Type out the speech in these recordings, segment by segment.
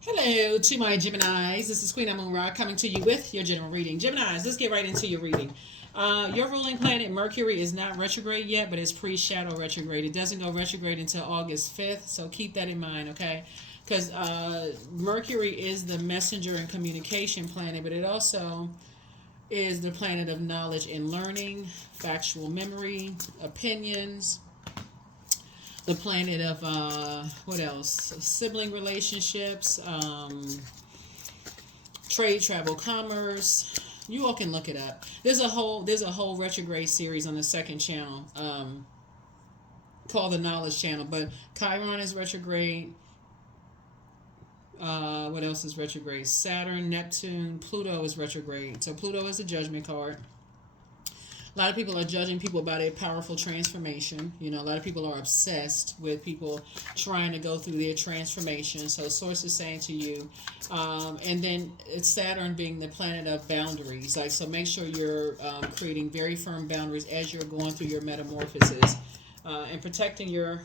Hello to my Geminis. This is Queen Amun Ra coming to you with your general reading. Geminis, let's get right into your reading. Your ruling planet Mercury is not retrograde yet, but it's pre-shadow retrograde. It doesn't go retrograde until August 5th, so keep that in mind, okay? Because Mercury is the messenger and communication planet, but it also is the planet of knowledge and learning, factual memory, opinions, the planet of what else? Sibling relationships, trade, travel, commerce. You all can look it up. There's a whole retrograde series on the second channel called the Knowledge Channel. But Chiron is retrograde. What else is retrograde? Saturn, Neptune, Pluto is retrograde. So Pluto is a judgment card. A lot of people are judging people by their powerful transformation. You know, a lot of people are obsessed with people trying to go through their transformation. So, source is saying to you, and then it's Saturn being the planet of boundaries. Like, so make sure you're creating very firm boundaries as you're going through your metamorphosis. And protecting your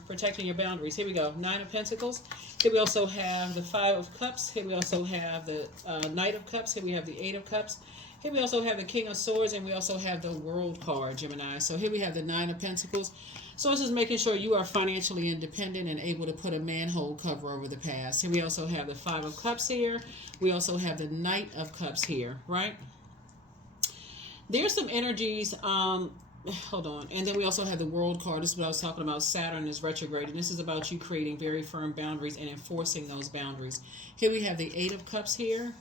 boundaries. Here we go. Nine of Pentacles. Here we also have the Five of Cups. Here we also have the Knight of Cups. Here we have the Eight of Cups. Here we also have the King of Swords, and we also have the World card, Gemini. So here we have the Nine of Pentacles. So this is making sure you are financially independent and able to put a manhole cover over the past. Here we also have the Five of Cups here. We also have the Knight of Cups here, right? There's some energies, hold on. And then we also have the World card. This is what I was talking about. Saturn is retrograde, and this is about you creating very firm boundaries and enforcing those boundaries. Here we have the Eight of Cups here.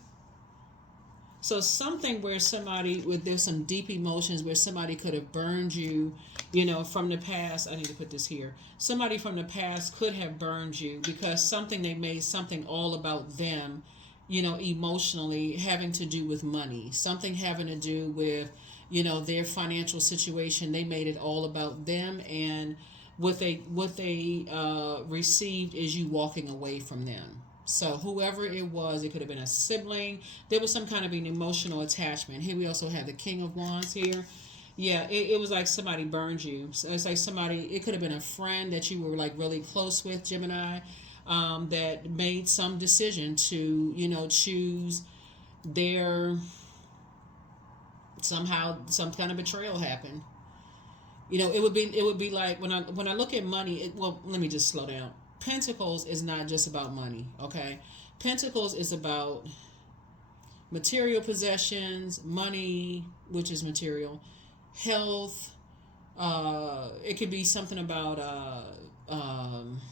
So something where there's some deep emotions where somebody could have burned you, you know, from the past. I need to put this here. Somebody from the past could have burned you because they made something all about them, you know, emotionally, having to do with money. Something having to do with, you know, their financial situation. They made it all about them, and what they received is you walking away from them. So whoever it was, it could have been a sibling. There was some kind of an emotional attachment. Here we also have the King of Wands here. Yeah, it was like somebody burned you. So it's like it could have been a friend that you were like really close with, Gemini, that made some decision to, you know, choose their, somehow some kind of betrayal happened. You know, it would be like when I look at money. Well, let me just slow down. Pentacles is not just about money, okay? Pentacles is about material possessions, money, which is material, health. It could be something about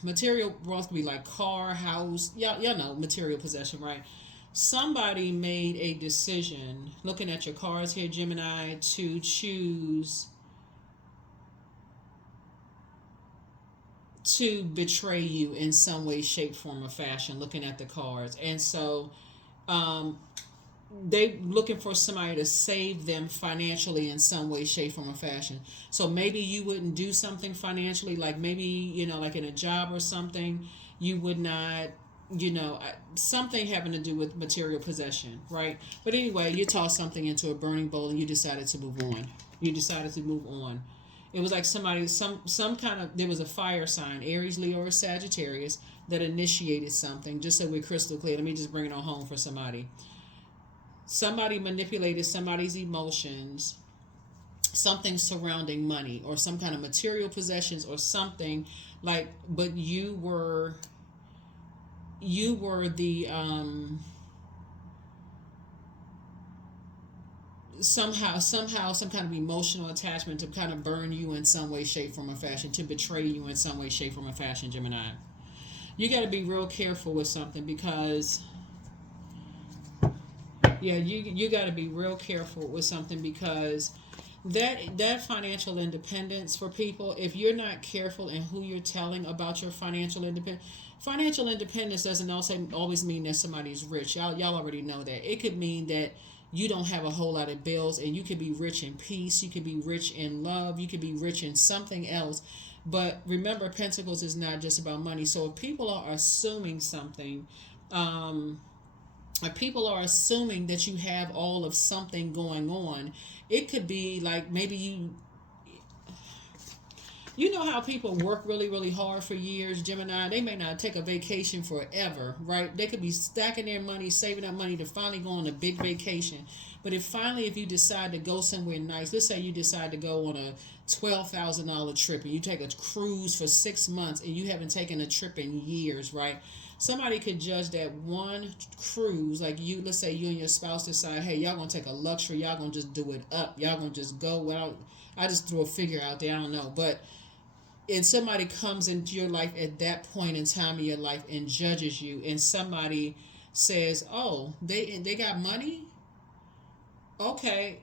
material wealth. Could be like car, house. Y'all know material possession, right? Somebody made a decision. Looking at your cards here, Gemini, to choose to betray you in some way, shape, form, or fashion, looking at the cards. And so they looking for somebody to save them financially in some way, shape, form, or fashion. So maybe you wouldn't do something financially, like maybe, you know, like in a job or something, you would not, you know, something having to do with material possession, right? But anyway, you tossed something into a burning bowl and you decided to move on. You decided to move on. It was like somebody, some kind of, there was a fire sign, Aries, Leo, or Sagittarius, that initiated something. Just so we're crystal clear, let me just bring it on home for somebody. Somebody manipulated somebody's emotions, something surrounding money, or some kind of material possessions, or something like, but you were the, somehow some kind of emotional attachment to kind of burn you in some way, shape, form, or fashion, to betray you in some way, shape, form, or fashion, Gemini. You got to be real careful with something because, yeah, you got to be real careful with something because that financial independence for people, if you're not careful in who you're telling about your financial independence doesn't also always mean that somebody's rich. Y'all already know that. It could mean that you don't have a whole lot of bills, and you could be rich in peace, you could be rich in love, you could be rich in something else. But remember, Pentacles is not just about money. So if people are assuming something, if people are assuming that you have all of something going on, it could be like maybe You know how people work really, really hard for years, Gemini? They may not take a vacation forever, right? They could be stacking their money, saving up money to finally go on a big vacation. But if you decide to go somewhere nice, let's say you decide to go on a $12,000 trip and you take a cruise for 6 months and you haven't taken a trip in years, right? Somebody could judge that one cruise, like you, let's say you and your spouse decide, hey, y'all gonna take a luxury, y'all gonna just do it up, y'all gonna just go. Well, I just threw a figure out there, I don't know, but and somebody comes into your life at that point in time in your life and judges you, and somebody says, oh, they got money, okay,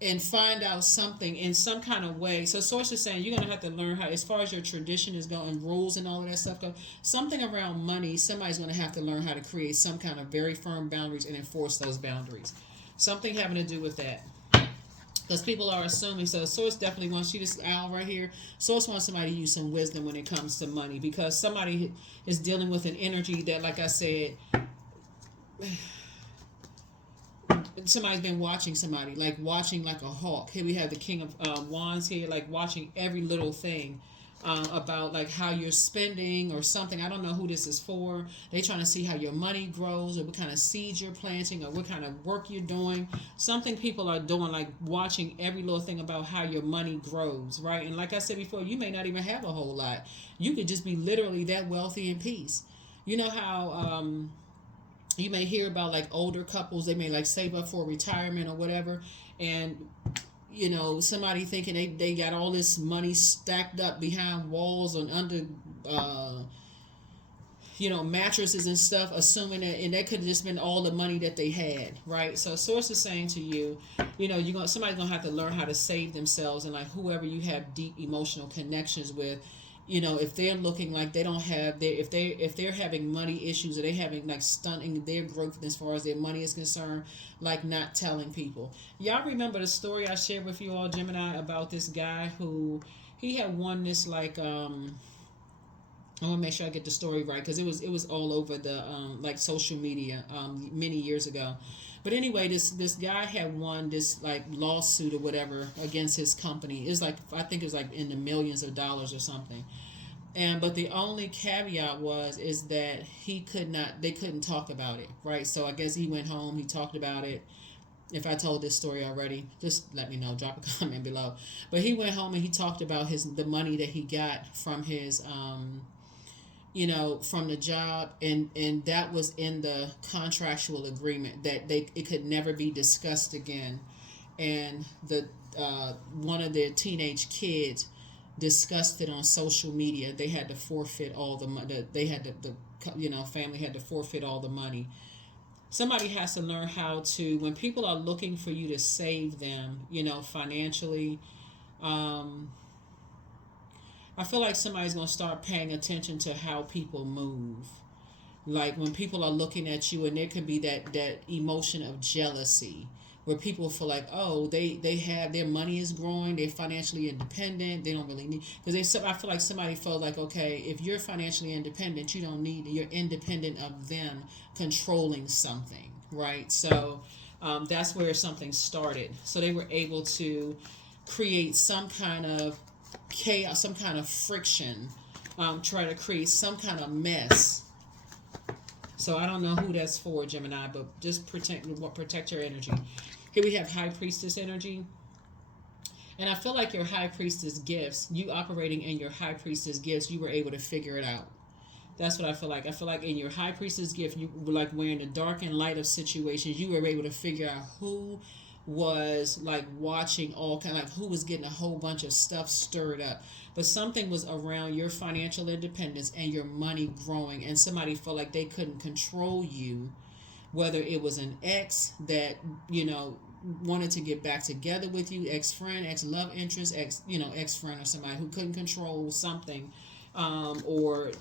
and find out something in some kind of way. So source is saying you're going to have to learn how, as far as your tradition is going, rules and all of that stuff go, something around money, somebody's going to have to learn how to create some kind of very firm boundaries and enforce those boundaries. Something having to do with that. Because people are assuming, so Source definitely wants, see this owl right here? Source wants somebody to use some wisdom when it comes to money, because somebody is dealing with an energy that, like I said, somebody's been watching somebody, like watching like a hawk. Here we have the King of Wands here, like watching every little thing about like how you're spending or something. I don't know who this is for. They trying to see how your money grows, or what kind of seeds you're planting, or what kind of work you're doing. Something people are doing, like watching every little thing about how your money grows, right? And like I said before, you may not even have a whole lot. You could just be literally that wealthy in peace. You know how you may hear about like older couples, they may like save up for retirement or whatever, and you know, somebody thinking they got all this money stacked up behind walls and under mattresses and stuff, assuming that, and that could have just been all the money that they had, right? So Source is saying to you, somebody's gonna have to learn how to save themselves, and like whoever you have deep emotional connections with, if they're looking like they don't have their, if they're having money issues, or they having like stunting their growth as far as their money is concerned, like not telling people. Y'all remember the story I shared with you all, Gemini, about this guy who he had won this like I want to make sure I get the story right, because it was all over the like social media many years ago. But anyway, this guy had won this like lawsuit or whatever against his company. It's like, I think it was like in the millions of dollars or something. But the only caveat is that they couldn't talk about it, right? So I guess he went home, he talked about it. If I told this story already, just let me know, drop a comment below. But he went home and he talked about the money that he got from his from the job, and that was in the contractual agreement that it could never be discussed again. And the one of their teenage kids discussed it on social media. They had to forfeit all the money. They had the family had to forfeit all the money. Somebody has to learn how to, when people are looking for you to save them, financially. I feel like somebody's going to start paying attention to how people move. Like when people are looking at you, and there could be that emotion of jealousy, where people feel like, oh, they have, their money is growing, they're financially independent, they don't really need, because I feel like somebody felt like, okay, if you're financially independent, you don't need, you're independent of them controlling something, right? So that's where something started. So they were able to create some kind of chaos, some kind of friction, try to create some kind of mess. So I don't know who that's for, Gemini, but just protect your energy. Here we have High Priestess energy. And I feel like your High Priestess gifts, you operating in your High Priestess gifts, you were able to figure it out. That's what I feel like. I feel like in your High Priestess gift, you were like, wearing the dark and light of situations, you were able to figure out who was like watching all kind of, like who was getting a whole bunch of stuff stirred up. But something was around your financial independence and your money growing, and somebody felt like they couldn't control you, whether it was an ex that wanted to get back together with you, ex-friend, ex-love interest, ex-friend, or somebody who couldn't control something, or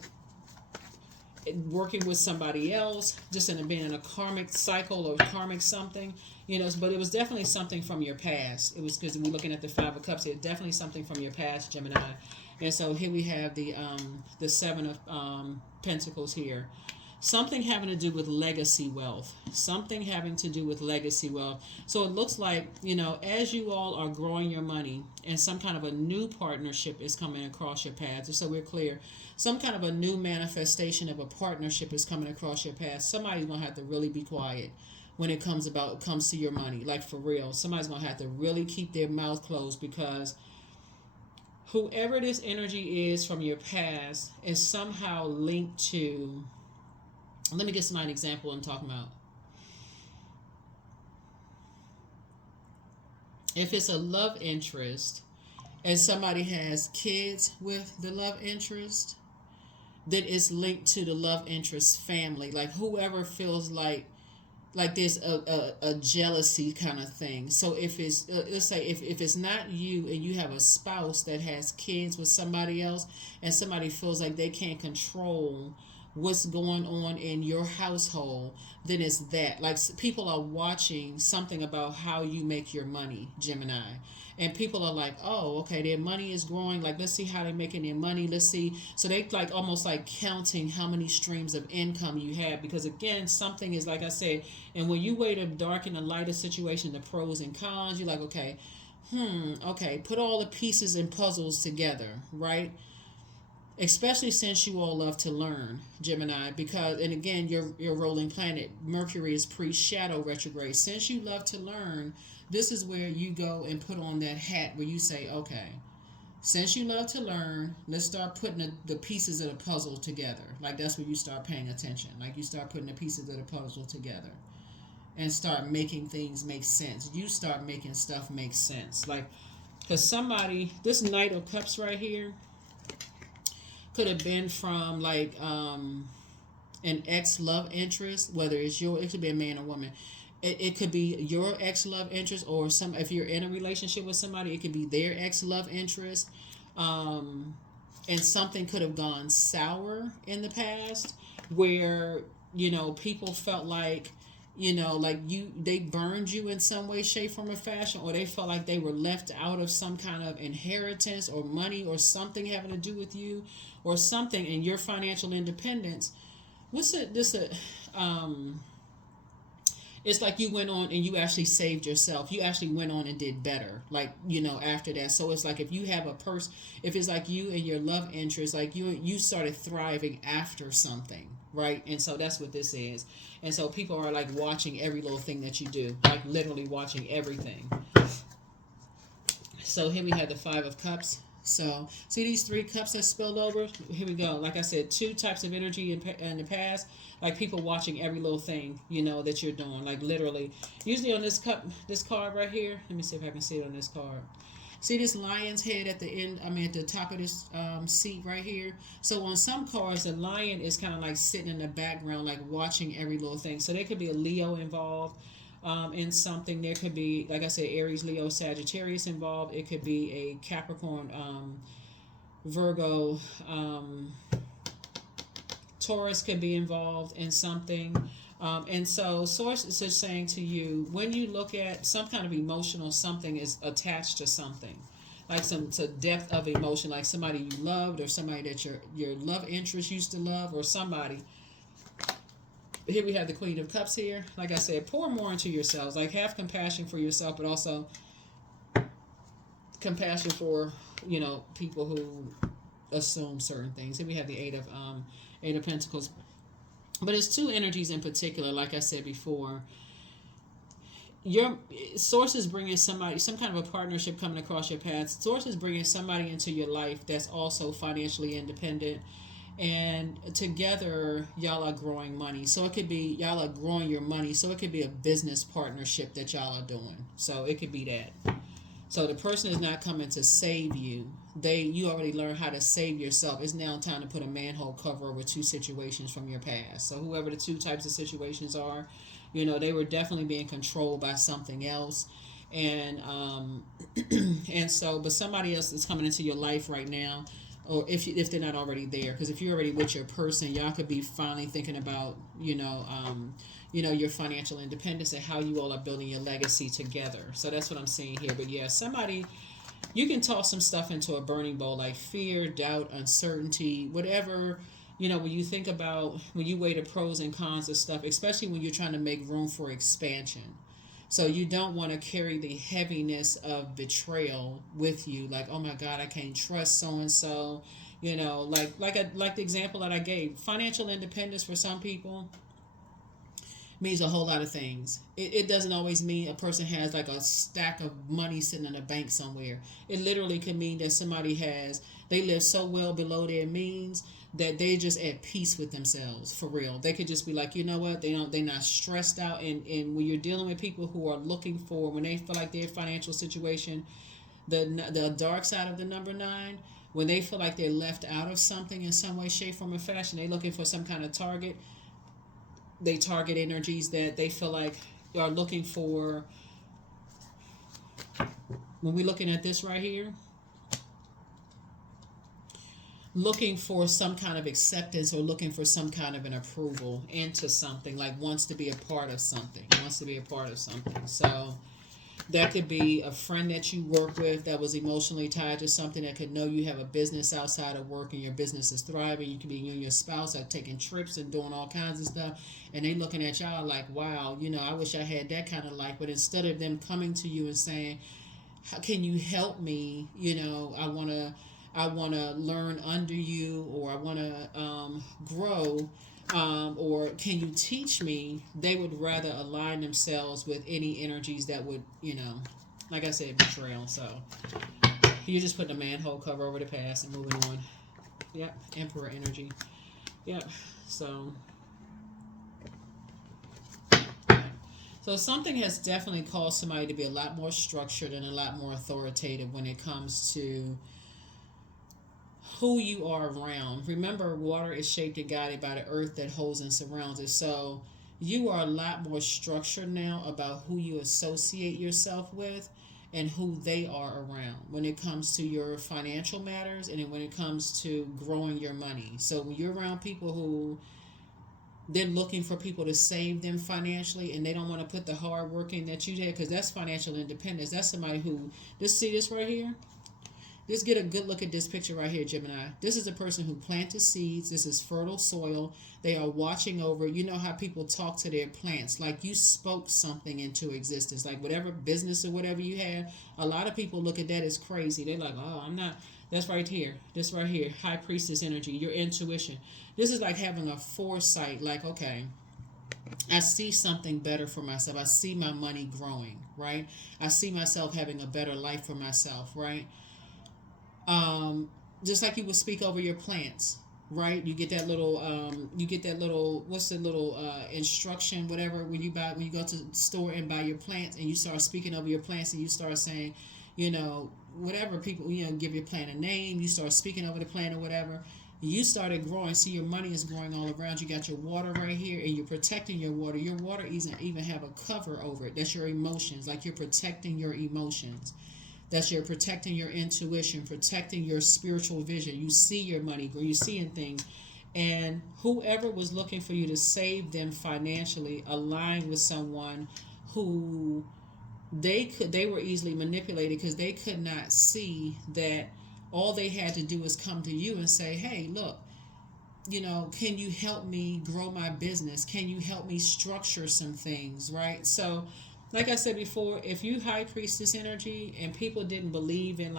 working with somebody else, just being in a karmic cycle or karmic something, but it was definitely something from your past. It was, because we're looking at the Five of Cups here, definitely something from your past, Gemini. And so here we have the Seven of Pentacles here. something having to do with legacy wealth. Something having to do with legacy wealth. So it looks like, as you all are growing your money and some kind of a new partnership is coming across your path, just so we're clear, some kind of a new manifestation of a partnership is coming across your path. Somebody's going to have to really be quiet when it comes to your money. Like, for real. Somebody's going to have to really keep their mouth closed, because whoever this energy is from your past is somehow linked to, let me give somebody an example I'm talking about. If it's a love interest and somebody has kids with the love interest, then it's linked to the love interest family. Like, whoever feels like there's a jealousy kind of thing. So if it's, let's say, if it's not you and you have a spouse that has kids with somebody else, and somebody feels like they can't control what's going on in your household, then it's that. Like, people are watching something about how you make your money, Gemini. And people are like, oh, okay, their money is growing. Like, let's see how they're making their money. Let's see. So they like almost like counting how many streams of income you have. Because again, something is, like I said, and when you weigh the dark and the light of situation, the pros and cons, you're like, okay, put all the pieces and puzzles together, right? Especially since you all love to learn, Gemini, because, and again, your rolling planet, Mercury, is pre-shadow retrograde. Since you love to learn, this is where you go and put on that hat where you say, okay, since you love to learn, let's start putting the pieces of the puzzle together. Like, that's where you start paying attention. Like, you start putting the pieces of the puzzle together and start making things make sense. You start making stuff make sense. Like, because somebody, this Knight of Cups right here, could have been from like an ex-love interest, whether it's it could be a man or woman. It could be your ex-love interest, or if you're in a relationship with somebody, it could be their ex-love interest. And something could have gone sour in the past where, people felt like, they burned you in some way, shape, form, or fashion, or they felt like they were left out of some kind of inheritance or money or something having to do with you, or something in your financial independence. It's like you went on and you actually saved yourself. You actually went on and did better, like, after that. So it's like if you have a person, if it's like you and your love interest, like you started thriving after something, right? And so that's what this is. And so people are like watching every little thing that you do, like literally watching everything. So here we have the Five of Cups. So see these 3 cups that spilled over? Here we go. Like I said, 2 types of energy in the past. Like people watching every little thing, that you're doing. Like literally. Usually on this card right here. Let me see if I can see it on this card. See this lion's head at the end, at the top of this seat right here? So on some cards, the lion is kind of like sitting in the background, like watching every little thing. So there could be a Leo involved in something. There could be, like I said, Aries, Leo, Sagittarius involved. It could be a Capricorn, Virgo, Taurus could be involved in something. And so Source is just saying to you, when you look at some kind of emotional, something is attached to something. Like some depth of emotion, like somebody you loved, or somebody that your love interest used to love, or somebody. Here we have the Queen of Cups here. Like I said, pour more into yourselves. Like, have compassion for yourself, but also compassion for, people who assume certain things. Here we have the Eight of Pentacles. But it's 2 energies in particular, like I said before. Your Source is bringing somebody, some kind of a partnership coming across your path. Source is bringing somebody into your life that's also financially independent. And together, y'all are growing money. So it could be, y'all are growing your money. So it could be a business partnership that y'all are doing. So it could be that. So the person is not coming to save you. You already learned how to save yourself. It's now time to put a manhole cover over 2 situations from your past. So whoever the 2 types of situations are, they were definitely being controlled by something else. And and so, but somebody else is coming into your life right now. Or if they're not already there, because if you're already with your person, y'all could be finally thinking about your financial independence and how you all are building your legacy together. So that's what I'm seeing here. But yeah, somebody, you can toss some stuff into a burning bowl, like fear, doubt, uncertainty, whatever when you think about, when you weigh the pros and cons of stuff, especially when you're trying to make room for expansion. So you don't want to carry the heaviness of betrayal with you. Like, oh my God, I can't trust so and so. Like the example that I gave, financial independence for some people means a whole lot of things. It doesn't always mean a person has like a stack of money sitting in a bank somewhere. It literally can mean that they live so well below their means that they just at peace with themselves, for real. They could just be like, you know what, they're not stressed out. And when you're dealing with people who are looking for, when they feel like their financial situation, the dark side of the number 9, when they feel like they're left out of something in some way, shape, form, or fashion, they're looking for some kind of target. They target energies that they feel like are looking for. When we're looking at this right here, looking for some kind of acceptance or looking for some kind of an approval into something, like wants to be a part of something, So that could be a friend that you work with that was emotionally tied to something, that could know you have a business outside of work and your business is thriving. You could be, you and your spouse are taking trips and doing all kinds of stuff, and they looking at y'all like, wow, I wish I had that kind of life. But instead of them coming to you and saying, how can you help me? I want to learn under you, or I want to grow, or can you teach me? They would rather align themselves with any energies that would, like I said, betrayal. So you're just putting a manhole cover over the past and moving on. Yep, Emperor energy. Yep, so something has definitely caused somebody to be a lot more structured and a lot more authoritative when it comes to who you are around. Remember, water is shaped and guided by the earth that holds and surrounds it. So you are a lot more structured now about who you associate yourself with and who they are around when it comes to your financial matters and when it comes to growing your money. So when you're around people who they're looking for people to save them financially, and they don't want to put the hard work in that you did, because that's financial independence. That's somebody who, just see this right here? Just get a good look at this picture right here, Gemini. This is a person who planted seeds. This is fertile soil. They are watching over. You know how people talk to their plants. Like you spoke something into existence. Like whatever business or whatever you have, a lot of people look at that as crazy. They're like, oh, I'm not. That's right here. This right here. High priestess energy. Your intuition. This is like having a foresight. Like, okay, I see something better for myself. I see my money growing, right? I see myself having a better life for myself, right? Just like you would speak over your plants, right? You get that little, what's the little instruction, whatever, when you go to the store and buy your plants, and you start speaking over your plants, and you start saying, whatever people, give your plant a name, you start speaking over the plant or whatever. You started growing. See, your money is growing all around. You got your water right here, and you're protecting your water. Your water even have a cover over it. That's your emotions. Like you're protecting your emotions. That's you're protecting your intuition, protecting your spiritual vision. You see your money grow. You're seeing things. And whoever was looking for you to save them financially aligned with someone who they were easily manipulated, because they could not see that all they had to do is come to you and say, hey, look, can you help me grow my business? Can you help me structure some things, right? So like I said before, if you high priestess energy and people didn't believe in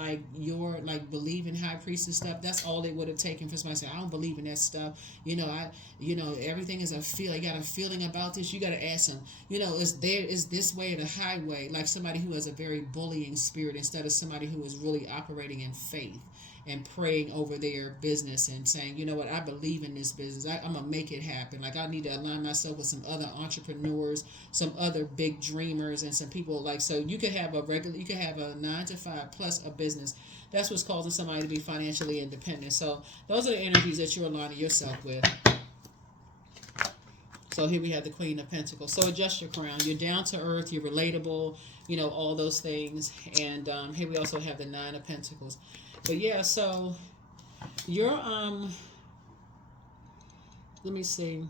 believe in high priestess stuff, that's all they would have taken for somebody to say, I don't believe in that stuff. Everything is a feel. You got a feeling about this. You got to ask them, is this way or the highway? Like somebody who has a very bullying spirit instead of somebody who is really operating in faith and praying over their business and saying, you know what, I believe in this business. I'm going to make it happen. Like I need to align myself with some other entrepreneurs, some other big dreamers, and some people so you could have a 9 to 5 plus a business. That's what's causing somebody to be financially independent. So those are the energies that you're aligning yourself with. So here we have the Queen of Pentacles. So adjust your crown. You're down to earth. You're relatable. All those things. And here we also have the 9 of Pentacles. But yeah, so you're let me see.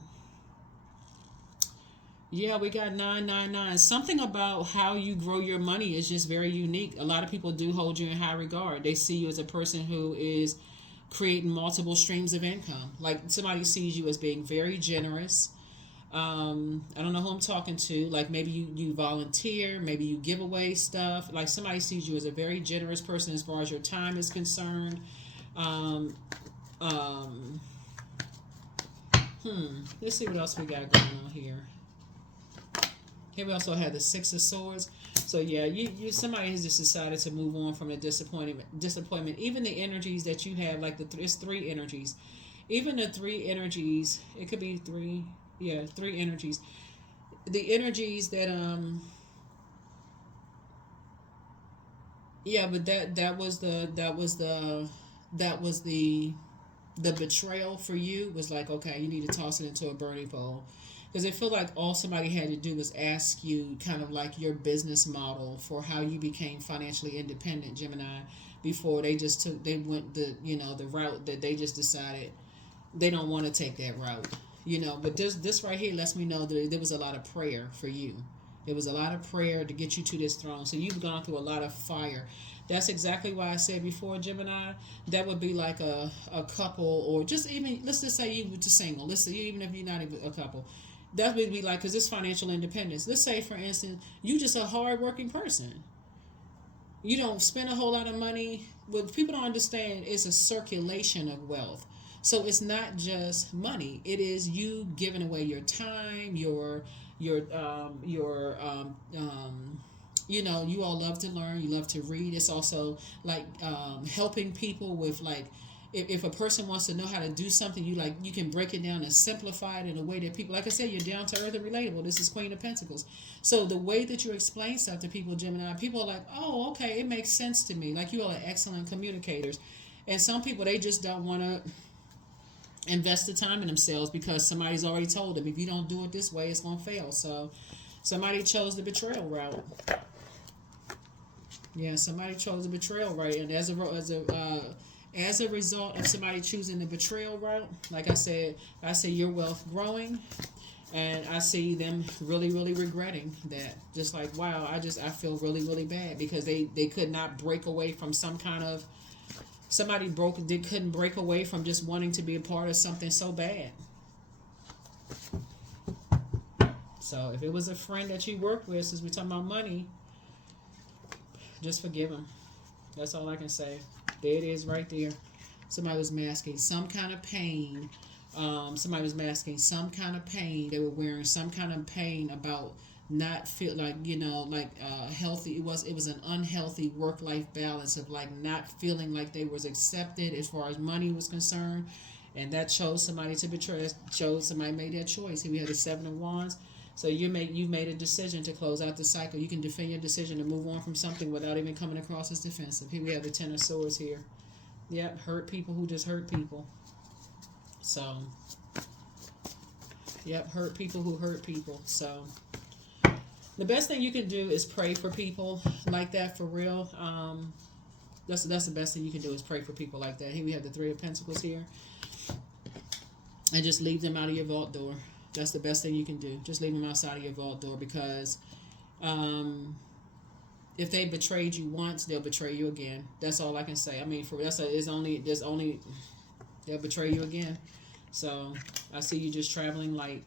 Yeah, we got 999. Something about how you grow your money is just very unique. A lot of people do hold you in high regard. They see you as a person who is creating multiple streams of income. Like somebody sees you as being very generous. I don't know who I'm talking to. Like maybe you volunteer, maybe you give away stuff. Like somebody sees you as a very generous person as far as your time is concerned. Um, um, let's see what else we got going on here. Here we also have the Six of Swords. So yeah, you somebody has just decided to move on from the disappointment. Even the energies that you have, like it's three energies. Even the three energies, it could be three. Yeah, three energies. The energies that yeah, but the betrayal for you was like, okay, you need to toss it into a burning bowl. Because I feel like all somebody had to do was ask you kind of like your business model for how you became financially independent, Gemini, before they went the route that they just decided they don't want to take that route. But this right here lets me know that there was a lot of prayer for you. There was a lot of prayer to get you to this throne. So you've gone through a lot of fire. That's exactly why I said before, Gemini, that would be like a couple, or just even, let's just say you were just single. Let's say, even if you're not even a couple. That would be like, because it's financial independence. Let's say, for instance, you just a hard-working person. You don't spend a whole lot of money. What people don't understand is a circulation of wealth. So it's not just money. It is you giving away your time, your you all love to learn, you love to read. It's also like helping people with, like, if a person wants to know how to do something, you can break it down and simplify it in a way that people, like I said, you're down to earth and relatable. This is Queen of Pentacles. So the way that you explain stuff to people, Gemini, people are like, oh, okay, it makes sense to me. Like, you all are excellent communicators. And some people, they just don't want to invest the time in themselves because somebody's already told them, if you don't do it this way, it's going to fail. So somebody chose the betrayal route. Yeah, somebody chose the betrayal route, and as a result of somebody choosing the betrayal route, like I said your wealth growing, and I see them really, really regretting that. Just like, wow, I feel really, really bad because they could not break away from some kind of, they couldn't break away from just wanting to be a part of something so bad. So if it was a friend that you worked with, since we're talking about money, just forgive them. That's all I can say. There it is right there. Somebody was masking some kind of pain. Somebody was masking some kind of pain. They were wearing some kind of pain about not feel like, healthy. It was an unhealthy work-life balance of like not feeling like they was accepted as far as money was concerned. And that chose somebody to betray. Somebody made that choice. Here we have the Seven of Wands. So you've made a decision to close out the cycle. You can defend your decision to move on from something without even coming across as defensive. Here we have the Ten of Swords here. Yep, hurt people who just hurt people. So, yep, hurt people who hurt people. So, the best thing you can do is pray for people like that, for real. That's the best thing you can do is pray for people like that. Here we have the Three of Pentacles here. And just leave them out of your vault door. That's the best thing you can do. Just leave them outside of your vault door, because if they betrayed you once, they'll betray you again. That's all I can say. I mean, they'll betray you again. So I see you just traveling light,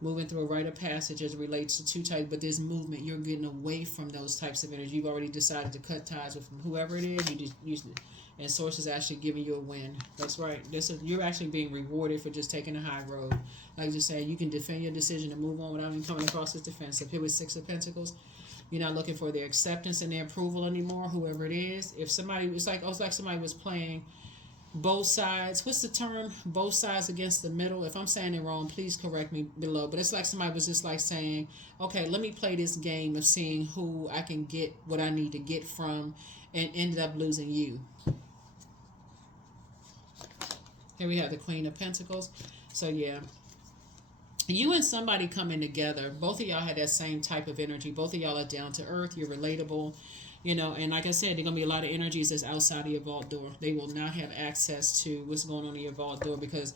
moving through a rite of passage as it relates to two types, but there's movement. You're getting away from those types of energy. You've already decided to cut ties with whoever it is. You just use it. And Source is actually giving you a win. That's right. You're actually being rewarded for just taking a high road. Like I just said, you can defend your decision to move on without even coming across as defensive. Here with Six of Pentacles, you're not looking for their acceptance and their approval anymore, whoever it is. If somebody, it's like somebody was playing both sides. What's the term? Both sides against the middle. If I'm saying it wrong, please correct me below. But it's like somebody was just like saying, okay, let me play this game of seeing who I can get what I need to get from, and ended up losing you. Here we have the Queen of Pentacles. So yeah, you and somebody coming together, both of y'all had that same type of energy. Both of y'all are down to earth. You're relatable, and like I said, there are going to be a lot of energies that's outside of your vault door. They will not have access to what's going on in your vault door, because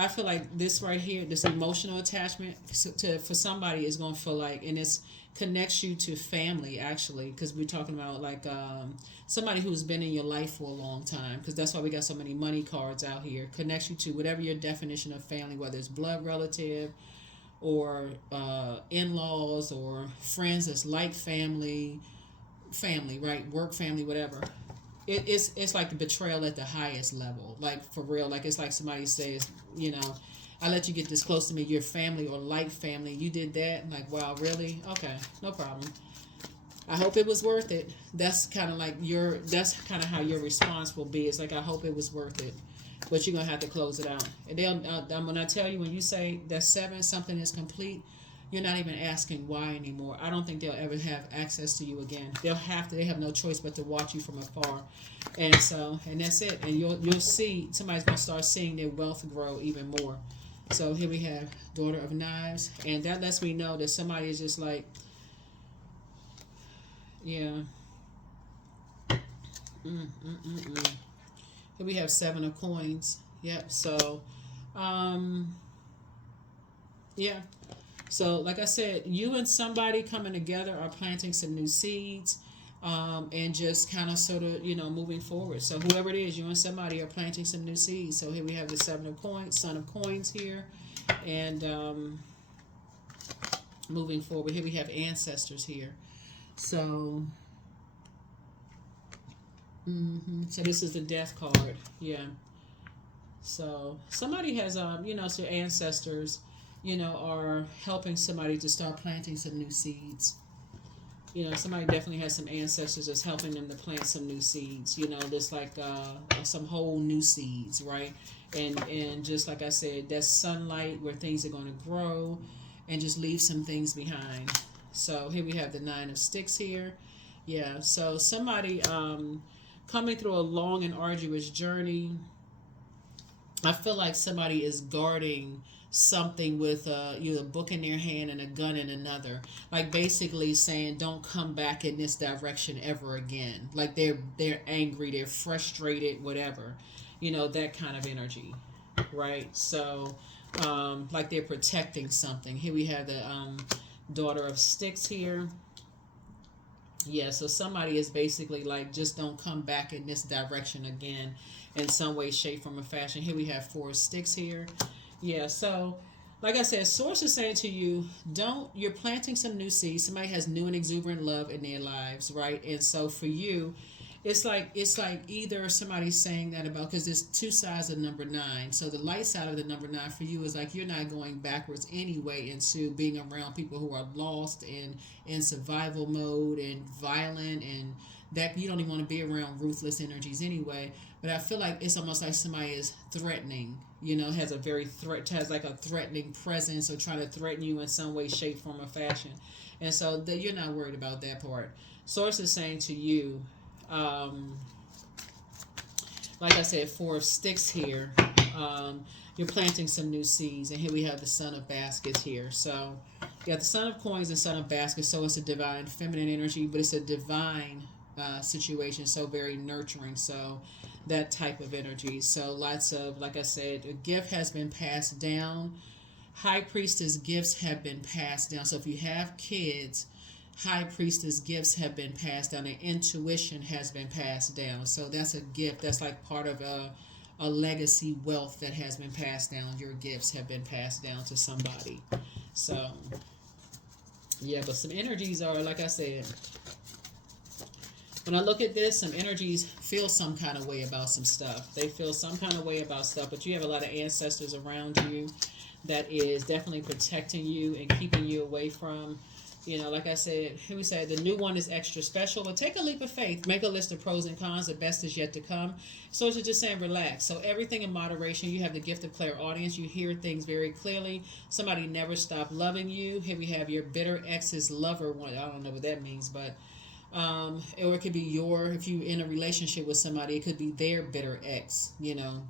I feel like this right here, this emotional attachment for somebody is going to feel like, and it's connects you to family actually, because we're talking about like somebody who's been in your life for a long time, because that's why we got so many money cards out here. Connects you to whatever your definition of family, whether it's blood relative or in-laws or friends that's like family, right? Work family, whatever. It's like the betrayal at the highest level, like for real. Like it's like somebody says, I let you get this close to me, your family or like family. You did that, like wow, really? Okay, no problem. I hope it was worth it. That's kind of like that's kind of how your response will be. It's like I hope it was worth it, but you're gonna have to close it out. And when I tell you, when you say that 7 something is complete, you're not even asking why anymore. I don't think they'll ever have access to you again. They have no choice but to watch you from afar. And that's it. And you'll see, somebody's going to start seeing their wealth grow even more. So here we have Daughter of Knives. And that lets me know that somebody is just like, yeah. Here we have 7 of Coins. Yep. So, yeah. So, like I said, you and somebody coming together are planting some new seeds, and just kind of sort of, moving forward. So, whoever it is, you and somebody are planting some new seeds. So, here we have the 7 of Coins, Son of Coins here, and moving forward. Here we have Ancestors here. So, so this is the Death card. Yeah. So, somebody has, so ancestors are helping somebody to start planting some new seeds. Somebody definitely has some ancestors that's helping them to plant some new seeds. Just like some whole new seeds, right? And just like I said, that's sunlight where things are going to grow, and just leave some things behind. So here we have the 9 of Sticks here. Yeah. So somebody coming through a long and arduous journey. I feel like somebody is guarding something with a book in their hand and a gun in another, like basically saying don't come back in this direction ever again. Like they're angry, they're frustrated, whatever, that kind of energy, right? So like they're protecting something. Here we have the Daughter of Sticks here. Yeah, so somebody is basically like, just don't come back in this direction again in some way, shape, form, or fashion. Here we have 4 of Sticks here. Yeah, so like I said, Source is saying to you, you're planting some new seeds. Somebody has new and exuberant love in their lives, right? And so for you, it's like either somebody's saying that about, because there's 2 sides of number 9. So the light side of the number 9 for you is like you're not going backwards anyway into being around people who are lost and in survival mode and violent, and that you don't even want to be around ruthless energies anyway. But I feel like it's almost like somebody is threatening, has like a threatening presence, or trying to threaten you in some way, shape, form, or fashion. And so that you're not worried about that part. Source is saying to you, like I said, 4 of Sticks here. You're planting some new seeds, and here we have the Son of Baskets here. So you got the Son of Coins and Son of Baskets. So it's a divine feminine energy, but it's a divine situation. So very nurturing. So that type of energy. So lots of, like I said, a gift has been passed down. High Priestess gifts have been passed down. So if you have kids, High Priestess gifts have been passed down, and intuition has been passed down. So that's a gift. That's like part of a legacy wealth that has been passed down. Your gifts have been passed down to somebody. So, yeah, but some energies are, like I said, when I look at this, some energies feel some kind of way about some stuff. They feel some kind of way about stuff, but you have a lot of ancestors around you that is definitely protecting you and keeping you away from, like I said, here we say the new one is extra special, but take a leap of faith. Make a list of pros and cons. The best is yet to come. So it's just saying relax. So everything in moderation. You have the gift of clairaudience. You hear things very clearly. Somebody never stopped loving you. Here we have your bitter ex's lover. I don't know what that means, but or it could be if you're in a relationship with somebody, it could be their bitter ex,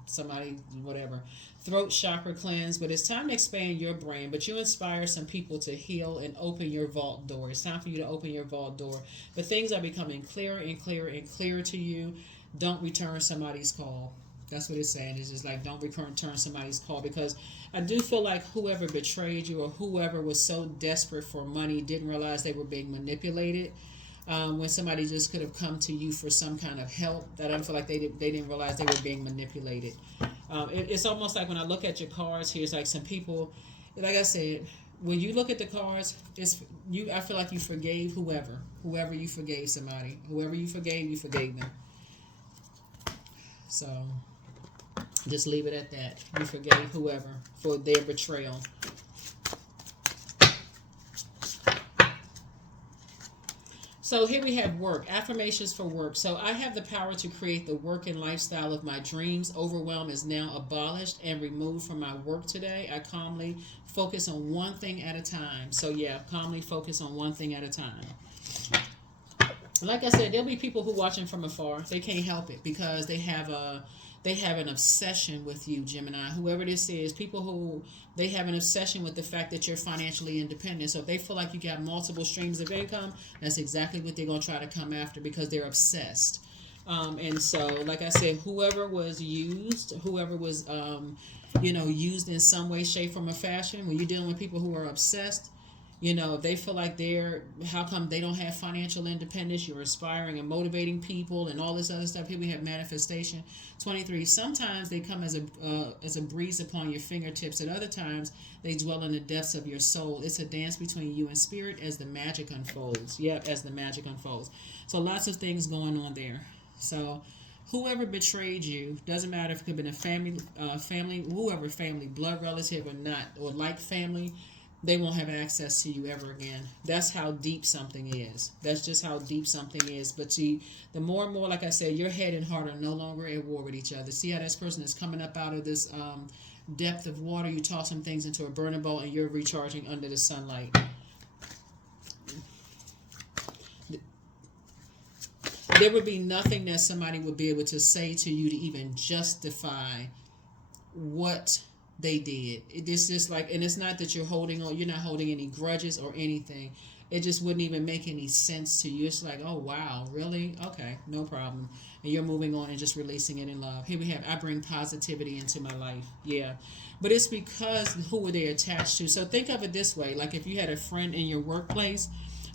somebody, whatever. Throat chakra cleanse, but it's time to expand your brain, but you inspire some people to heal and open your vault door. It's time for you to open your vault door, but things are becoming clearer and clearer and clearer to you. Don't return somebody's call. That's what it's saying. It's just like, don't return somebody's call, because I do feel like whoever betrayed you or whoever was so desperate for money didn't realize they were being manipulated. When somebody just could have come to you for some kind of help, that I feel like they didn't realize they were being manipulated. It's almost like when I look at your cards here, it's like some people, like I said, when you look at the cards, it's you. I feel like you forgave whoever you forgave somebody, whoever you forgave them. So just leave it at that. You forgave whoever for their betrayal. So here we have work, affirmations for work. So I have the power to create the work and lifestyle of my dreams. Overwhelm is now abolished and removed from my work today. I calmly focus on one thing at a time. So yeah, calmly focus on one thing at a time. Like I said, there'll be people who watching from afar. They can't help it because they have an obsession with you, Gemini. Whoever this is, people who they have an obsession with the fact that you're financially independent. So if they feel like you got multiple streams of income, that's exactly what they're going to try to come after, because they're obsessed. And so, like I said, whoever was used, used in some way, shape, form, or fashion, when you're dealing with people who are obsessed, if they feel like how come they don't have financial independence? You're inspiring and motivating people and all this other stuff. Here we have manifestation. 23. Sometimes they come as a breeze upon your fingertips. At other times, they dwell in the depths of your soul. It's a dance between you and spirit as the magic unfolds. Yep, as the magic unfolds. So lots of things going on there. So whoever betrayed you, doesn't matter if it could have been a family, blood relative or not, or like family, they won't have access to you ever again. That's how deep something is. That's just how deep something is. But see, the more and more, like I said, your head and heart are no longer at war with each other. See how this person is coming up out of this depth of water? You toss some things into a burning bowl and you're recharging under the sunlight. There would be nothing that somebody would be able to say to you to even justify what they did. It's just like, and it's not that you're not holding any grudges or anything. It just wouldn't even make any sense to you. It's like, oh wow, really? Okay, no problem. And you're moving on and just releasing it in love. Here we have, I bring positivity into my life. Yeah. But it's because who were they attached to? So think of it this way. Like if you had a friend in your workplace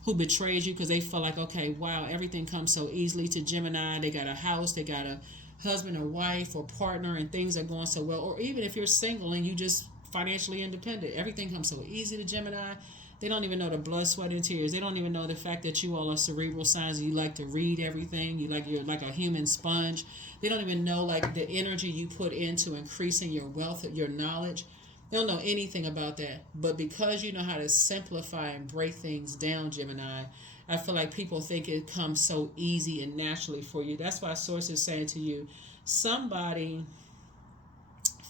who betrayed you because they felt like, okay, wow, everything comes so easily to Gemini. They got a house, they got a husband or wife or partner, and things are going so well. Or even if you're single and you just financially independent, everything comes so easy to Gemini. They don't even know the blood, sweat, and tears. They don't even know the fact that you all are cerebral signs. You like to read everything. You're like a human sponge. They don't even know like the energy you put into increasing your wealth, your knowledge. They don't know anything about that. But because you know how to simplify and break things down, Gemini, I feel like people think it comes so easy and naturally for you. That's why Source is saying to you, somebody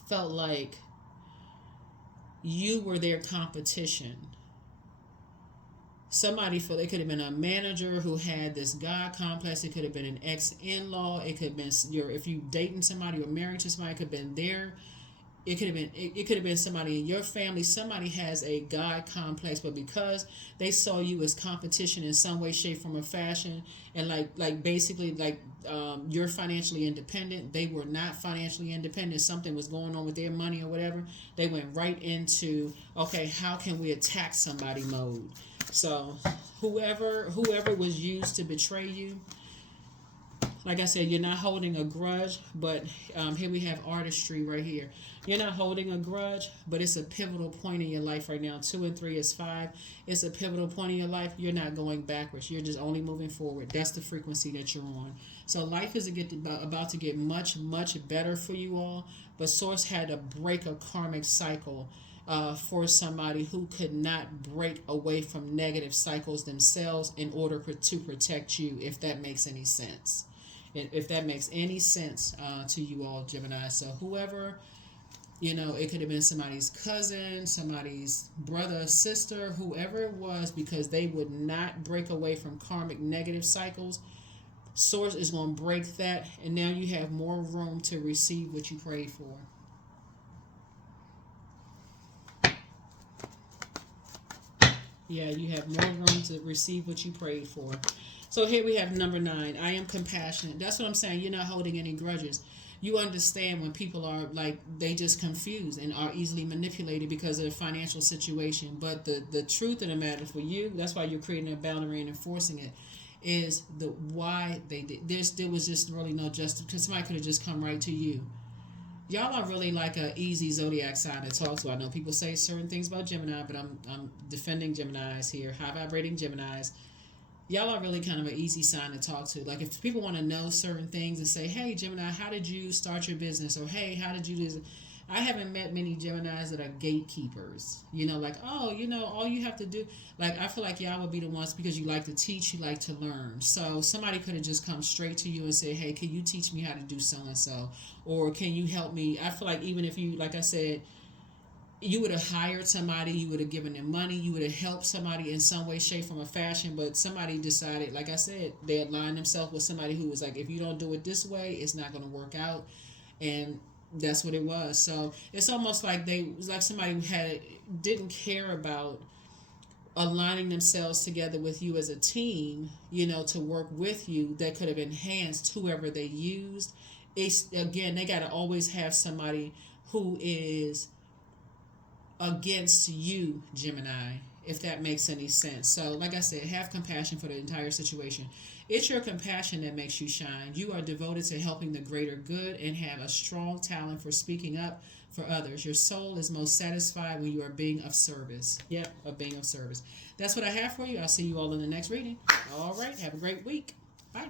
felt like you were their competition. Somebody felt it could have been a manager who had this God complex. It could have been an ex-in-law. It could have been if you dating somebody or married to somebody, it could have been their. It could have been somebody in your family. Somebody has a God complex, but because they saw you as competition in some way, shape, form, or fashion, and basically you're financially independent, they were not financially independent. Something was going on with their money or whatever. They went right into, okay, how can we attack somebody mode? So whoever was used to betray you, like I said, you're not holding a grudge, but here we have artistry right here. You're not holding a grudge, but it's a pivotal point in your life right now. 2 and 3 is 5. It's a pivotal point in your life. You're not going backwards. You're just only moving forward. That's the frequency that you're on. So life is about to get much, much better for you all. But Source had to break a karmic cycle for somebody who could not break away from negative cycles themselves in order to protect you, if that makes any sense. If that makes any sense to you all, Gemini. So whoever, it could have been somebody's cousin, somebody's brother, sister, whoever it was, because they would not break away from karmic negative cycles. Source is going to break that, and now you have more room to receive what you prayed for. Yeah, you have more room to receive what you prayed for. So here we have number 9. I am compassionate. That's what I'm saying. You're not holding any grudges. You understand when people are like, they just confused and are easily manipulated because of their financial situation. But the truth of the matter for you, that's why you're creating a boundary and enforcing it, is the why they did. There was just really no justice, because somebody could have just come right to you. Y'all are really like a easy zodiac sign to talk to. I know people say certain things about Gemini, but I'm defending Geminis here, high vibrating Geminis. Y'all are really kind of an easy sign to talk to. Like if people want to know certain things and say, "Hey Gemini, how did you start your business?" or "Hey, how did you do this?" I haven't met many Geminis that are gatekeepers. Like, oh, all you have to do. Like, I feel like y'all would be the ones, because you like to teach, you like to learn. So somebody could have just come straight to you and say, "Hey, can you teach me how to do so and so?" Or "Can you help me?" I feel like even if you, like I said, you would have hired somebody, you would have given them money, you would have helped somebody in some way, shape, form, or fashion, but somebody decided, like I said, they aligned themselves with somebody who was like, if you don't do it this way, it's not going to work out. And that's what it was. So it's almost like somebody who didn't care about aligning themselves together with you as a team, to work with you, that could have enhanced whoever they used. It's, again, they got to always have somebody who is against you, Gemini, if that makes any sense. So, like I said, have compassion for the entire situation. It's your compassion that makes you shine. You are devoted to helping the greater good and have a strong talent for speaking up for others. Your soul is most satisfied when you are being of service. Yep, of being of service. That's what I have for you. I'll see you all in the next reading. All right, have a great week. Bye.